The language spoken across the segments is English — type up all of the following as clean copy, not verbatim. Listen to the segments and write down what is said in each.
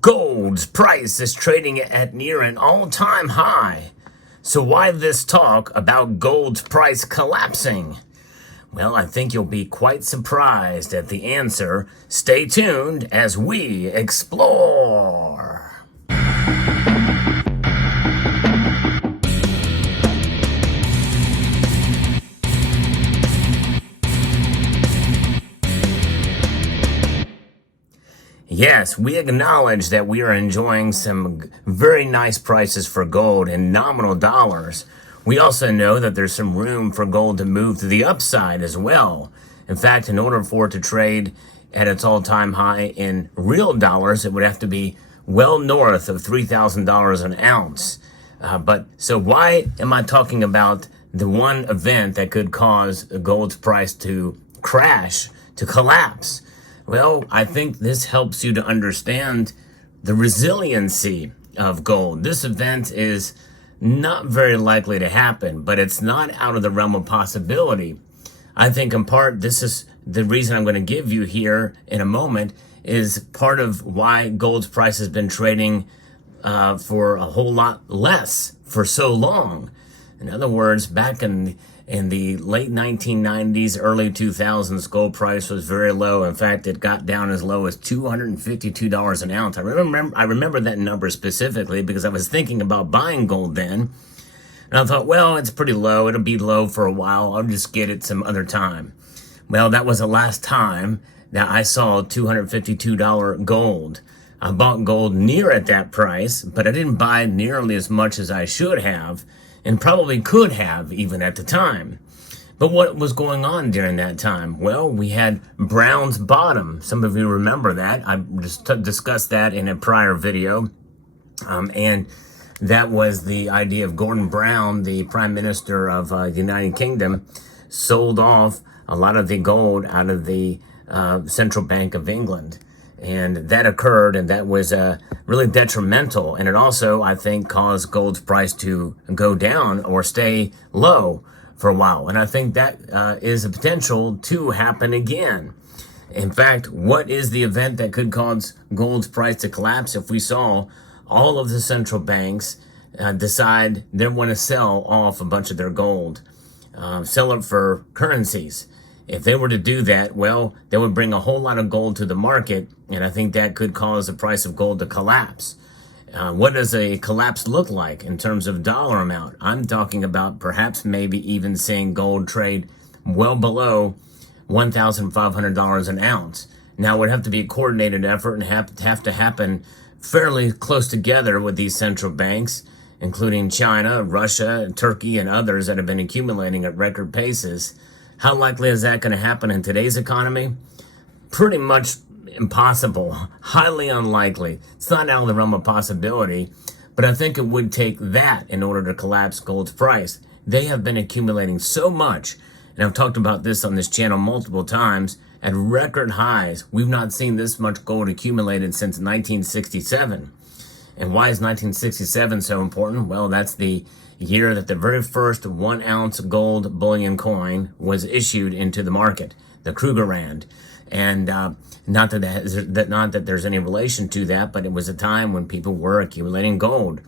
Gold's price is trading at near an all-time high. So why this talk about gold's price collapsing? Well, I think you'll be quite surprised at the answer. Stay tuned as we explore. Yes, we acknowledge that we are enjoying some very nice prices for gold in nominal dollars. We also know that there's some room for gold to move to the upside as well. In fact, in order for it to trade at its all-time high in real dollars, it would have to be well north of $3,000 an ounce. So why am I talking about the one event that could cause gold's price to crash, to collapse? Well, I think this helps you to understand the resiliency of gold. This event is not very likely to happen, but it's not out of the realm of possibility. I think in part, this is the reason I'm going to give you here in a moment, is part of why gold's price has been trading for a whole lot less for so long. In other words, back in the late 1990s, early 2000s, gold price was very low. In fact, it got down as low as $252 an ounce. I remember that number specifically because I was thinking about buying gold then. And I thought, well, it's pretty low. It'll be low for a while. I'll just get it some other time. Well, that was the last time that I saw $252 gold. I bought gold near at that price, but I didn't buy nearly as much as I should have, and probably could have even at the time. But what was going on during that time? Well, we had Brown's bottom. Some of you remember that. I just discussed that in a prior video. And that was the idea of Gordon Brown, the Prime Minister of the United Kingdom, sold off a lot of the gold out of the Central Bank of England. And that occurred, and that was really detrimental. And it also, I think, caused gold's price to go down or stay low for a while. And I think that is a potential to happen again. In fact, what is the event that could cause gold's price to collapse if we saw all of the central banks decide they want to sell off a bunch of their gold, sell it for currencies? If they were to do that, well, they would bring a whole lot of gold to the market, and I think that could cause the price of gold to collapse. What does a collapse look like in terms of dollar amount? I'm talking about perhaps maybe even seeing gold trade well below $1,500 an ounce. Now, it would have to be a coordinated effort and have to happen fairly close together with these central banks, including China, Russia, Turkey, and others that have been accumulating at record paces. How likely is that going to happen in today's economy? Pretty much impossible, highly unlikely. It's not out of the realm of possibility, but I think it would take that in order to collapse gold's price. They have been accumulating so much, and I've talked about this on this channel multiple times, at record highs. We've not seen this much gold accumulated since 1967. And why is 1967 so important? Well, that's the year that the very first 1 ounce gold bullion coin was issued into the market, the Krugerrand. And not that there's any relation to that, but it was a time when people were accumulating gold.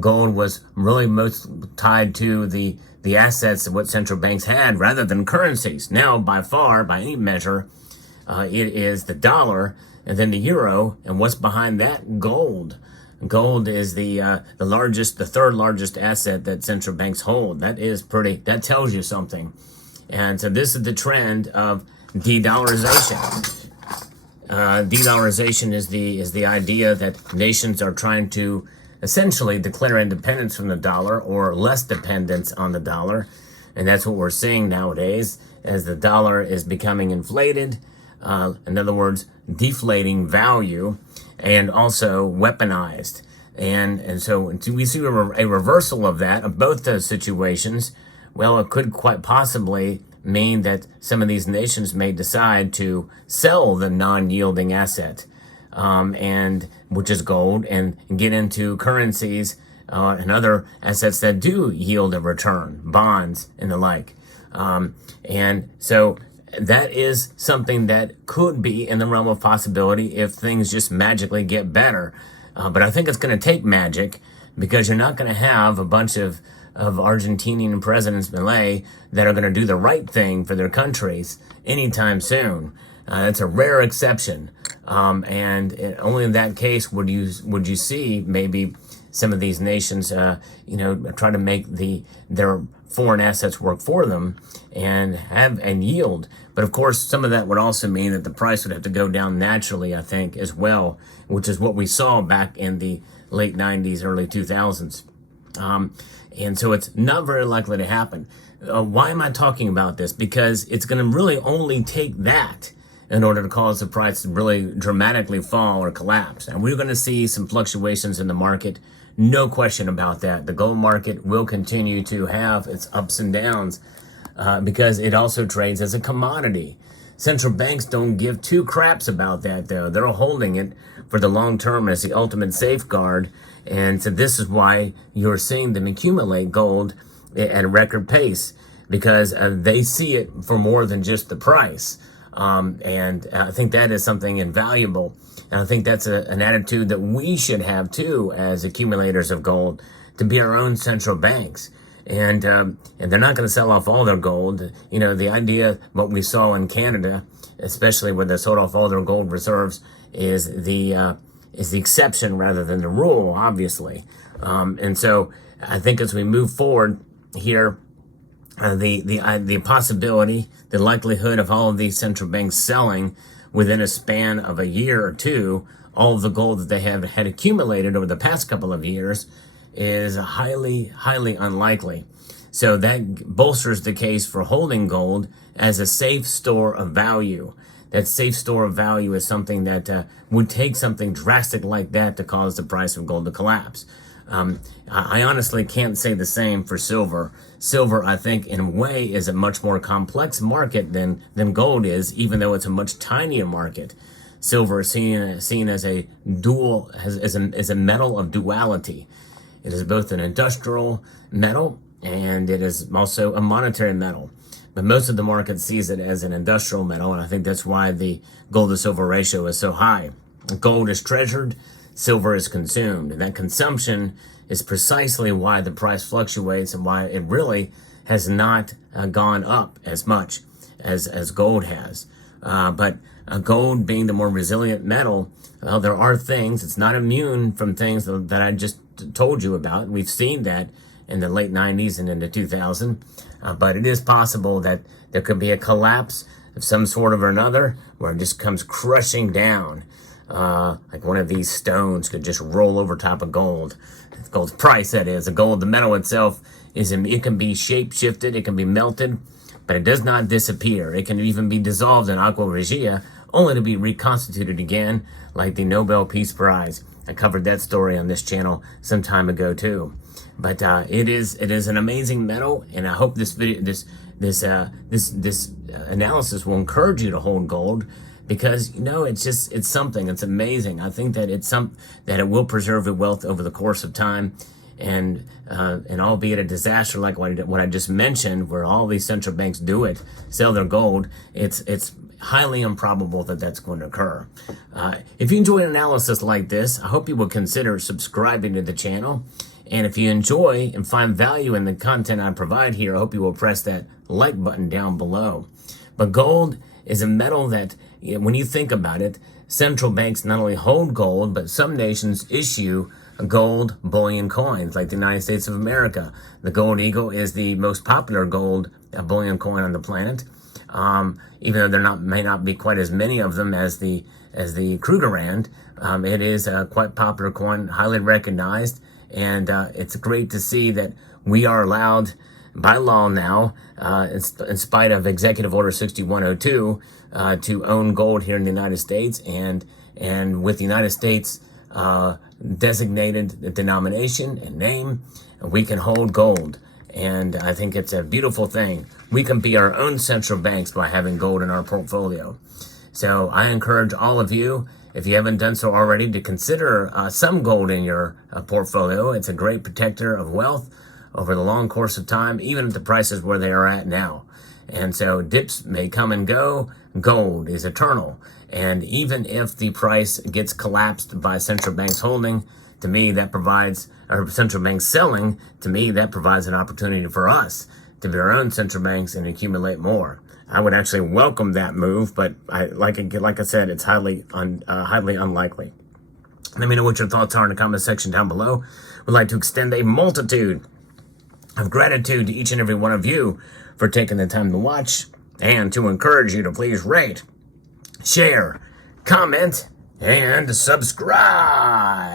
Gold was really most tied to the assets of what central banks had rather than currencies. Now, by far, by any measure, it is the dollar and then the euro, and what's behind that? Gold. Gold is the third largest asset that central banks hold. That tells you something. And so this is the trend of de-dollarization. De-dollarization is the idea that nations are trying to essentially declare independence from the dollar or less dependence on the dollar. And that's what we're seeing nowadays as the dollar is becoming inflated. In other words, deflating value, and also weaponized. And so we see a reversal of that, of both those situations. Well, it could quite possibly mean that some of these nations may decide to sell the non-yielding asset, and which is gold, and get into currencies and other assets that do yield a return, bonds and the like. And so that is something that could be in the realm of possibility if things just magically get better. But I think it's going to take magic, because you're not going to have a bunch of Argentinian presidents, Milei, that are going to do the right thing for their countries anytime soon. It's a rare exception. And only in that case would you see maybe some of these nations, try to make their foreign assets work for them and yield. But of course, some of that would also mean that the price would have to go down naturally, I think, as well, which is what we saw back in the late 90s, early 2000s. And so it's not very likely to happen. Why am I talking about this? Because it's going to really only take that in order to cause the price to really dramatically fall or collapse. And we're going to see some fluctuations in the market. No question about that. The gold market will continue to have its ups and downs because it also trades as a commodity. Central banks don't give two craps about that, though. They're holding it for the long term as the ultimate safeguard. And so this is why you're seeing them accumulate gold at a record pace, because they see it for more than just the price. And I think that is something invaluable. And I think that's an attitude that we should have too as accumulators of gold, to be our own central banks. And they're not going to sell off all their gold. You know, the idea, what we saw in Canada, especially where they sold off all their gold reserves, is the exception rather than the rule, obviously. And so I think as we move forward here, the possibility, the likelihood of all of these central banks selling within a span of a year or two all of the gold that they have had accumulated over the past couple of years is highly, highly unlikely. So that bolsters the case for holding gold as a safe store of value. That safe store of value is something that would take something drastic like that to cause the price of gold to collapse. I honestly can't say the same for silver. Silver, I think, in a way, is a much more complex market than gold is, even though it's a much tinier market. Silver is seen as a dual, as a metal of duality. It is both an industrial metal and it is also a monetary metal. But most of the market sees it as an industrial metal, and I think that's why the gold to silver ratio is so high. Gold is treasured, silver is consumed, and that consumption is precisely why the price fluctuates and why it really has not gone up as much as gold has. But gold being the more resilient metal, well, there are things, it's not immune from things that I just told you about. We've seen that in the late 90s and into 2000. But it is possible that there could be a collapse of some sort or another where it just comes crushing down. Like one of these stones could just roll over top of gold. Gold's price, that is. The gold, the metal itself, it can be shape-shifted, it can be melted, but it does not disappear. It can even be dissolved in aqua regia, only to be reconstituted again, like the Nobel Peace Prize. I covered that story on this channel some time ago too. But it is an amazing metal, and I hope this analysis will encourage you to hold gold, because it's something. It's amazing. I think that that it will preserve your wealth over the course of time, and albeit a disaster like what I just mentioned, where all these central banks sell their gold, it's highly improbable that that's going to occur. If you enjoy an analysis like this, I hope you will consider subscribing to the channel. And if you enjoy and find value in the content I provide here, I hope you will press that like button down below. But gold is a metal that, when you think about it, central banks not only hold gold, but some nations issue gold bullion coins, like the United States of America. The Gold Eagle is the most popular gold bullion coin on the planet. Even though there may not be quite as many of them as the Krugerrand, it is a quite popular coin, highly recognized, and it's great to see that we are allowed by law now, in spite of Executive Order 6102, to own gold here in the United States, and with the United States designated denomination and name, we can hold gold. And I think it's a beautiful thing. We can be our own central banks by having gold in our portfolio. So I encourage all of you, if you haven't done so already, to consider some gold in your portfolio. It's a great protector of wealth over the long course of time, even at the prices where they are at now. And so dips may come and go. Gold is eternal. And even if the price gets collapsed by central banks holding, to me that provides, or central banks selling, to me that provides an opportunity for us to be our own central banks and accumulate more. I would actually welcome that move, but like I said, it's highly unlikely. Let me know what your thoughts are in the comment section down below. We'd like to extend a multitude of gratitude to each and every one of you for taking the time to watch, and to encourage you to please rate, share, comment, and subscribe.